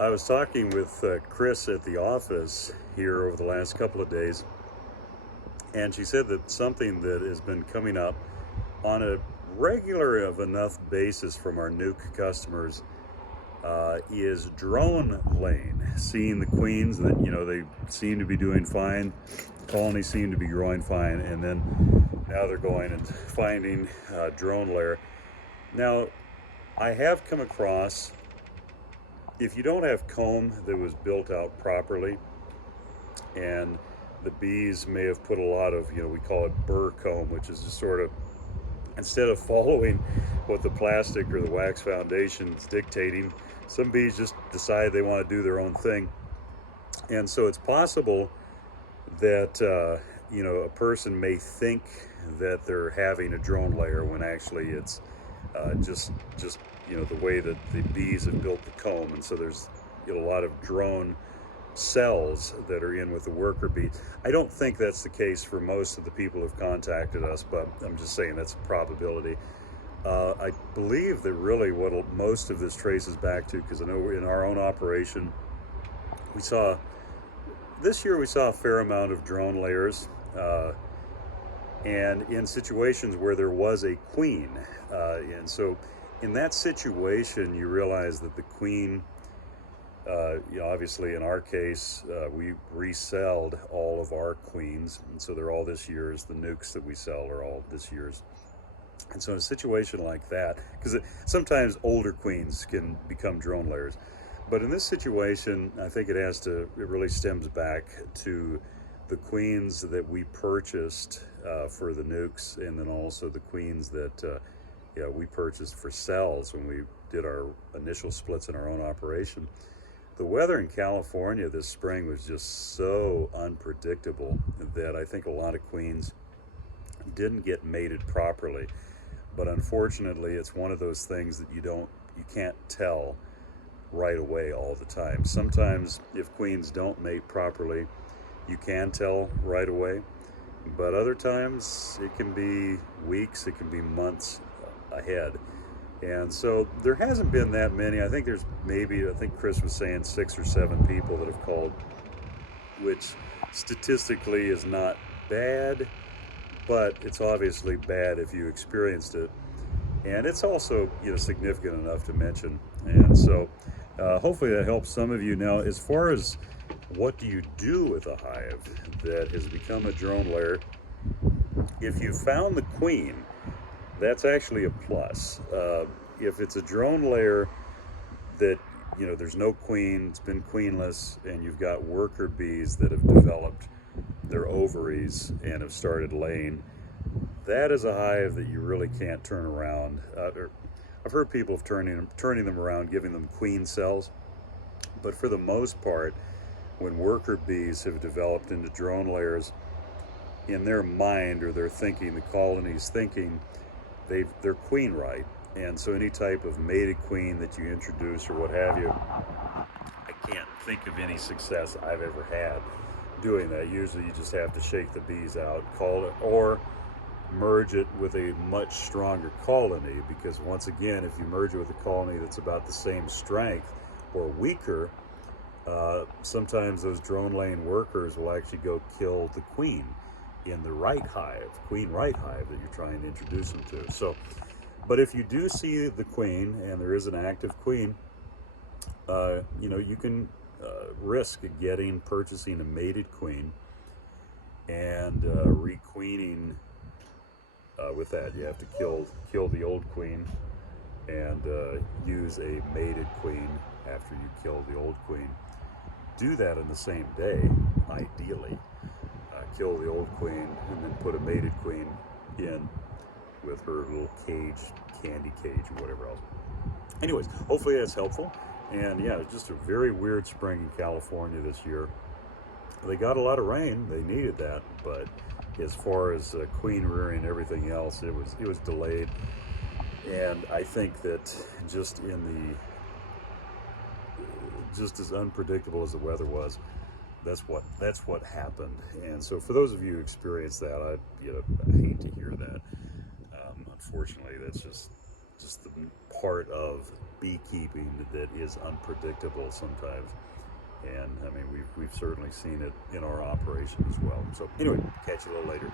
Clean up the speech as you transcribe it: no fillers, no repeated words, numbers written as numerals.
I was talking with Chris at the office here over the last couple of days, and she said that something that has been coming up on a regular of enough basis from our nuke customers is drone laying, seeing the queens that they seem to be doing fine, colonies seem to be growing fine, and then now they're going and finding drone layer. Now, I have come across, if you don't have comb that was built out properly, and the bees may have put a lot of, we call it burr comb, which is just sort of, instead of following what the plastic or the wax foundation is dictating, some bees just decide they want to do their own thing. And so it's possible that, a person may think that they're having a drone layer when actually it's just the way that the bees have built the comb. And so there's a lot of drone cells that are in with the worker bee. I don't think that's the case for most of the people who've contacted us, but I'm just saying that's a probability. I believe that really what most of this traces back to, because I know in our own operation, we saw this year we saw a fair amount of drone layers, and in situations where there was a queen, and so in that situation, you realize that the queen, obviously in our case, we reselled all of our queens, and so they're all this year's. The nukes that we sell are all this year's. And so in a situation like that, because sometimes older queens can become drone layers, but in this situation, I think it really stems back to the queens that we purchased for the nukes, and then also the queens that we purchased for cells when we did our initial splits in our own operation. The weather in California this spring was just so unpredictable that I think a lot of queens didn't get mated properly. But unfortunately, it's one of those things that you can't tell right away all the time. Sometimes if queens don't mate properly, you can tell right away, but other times it can be weeks, it can be months ahead. And so there hasn't been that many. I think Chris was saying 6 or 7 people that have called, which statistically is not bad, but it's obviously bad if you experienced it. And it's also, significant enough to mention. And so hopefully that helps some of you. Now, as far as what do you do with a hive that has become a drone layer, if you found the queen, that's actually a plus. If it's a drone layer that, there's no queen, it's been queenless, and you've got worker bees that have developed their ovaries and have started laying, that is a hive that you really can't turn around. I've heard people of turning them around, giving them queen cells, but for the most part, when worker bees have developed into drone layers, in their mind or their thinking, the colony's thinking, they're queen right. And so any type of mated queen that you introduce or what have you, I can't think of any success I've ever had doing that. Usually you just have to shake the bees out, call it, or merge it with a much stronger colony, because once again, if you merge it with a colony that's about the same strength or weaker, sometimes those drone laying workers will actually go kill the queen in the queen right hive that you're trying to introduce them to. So, but if you do see the queen and there is an active queen, you can risk purchasing a mated queen and requeening. With that, you have to kill the old queen and use a mated queen after you kill the old queen. Do that in the same day, ideally. Kill the old queen and then put a mated queen in with her little candy cage or whatever else. Anyways, hopefully that's helpful. And yeah, it's just a very weird spring in California this year. They got a lot of rain, they needed that, but as far as queen rearing and everything else, it was delayed. And I think that just as unpredictable as the weather was, that's what happened. And so for those of you who experienced that, I hate to hear that. Unfortunately, that's just just the part of beekeeping that is unpredictable sometimes. And I mean, we've certainly seen it in our operation as well. So anyway, catch you a little later.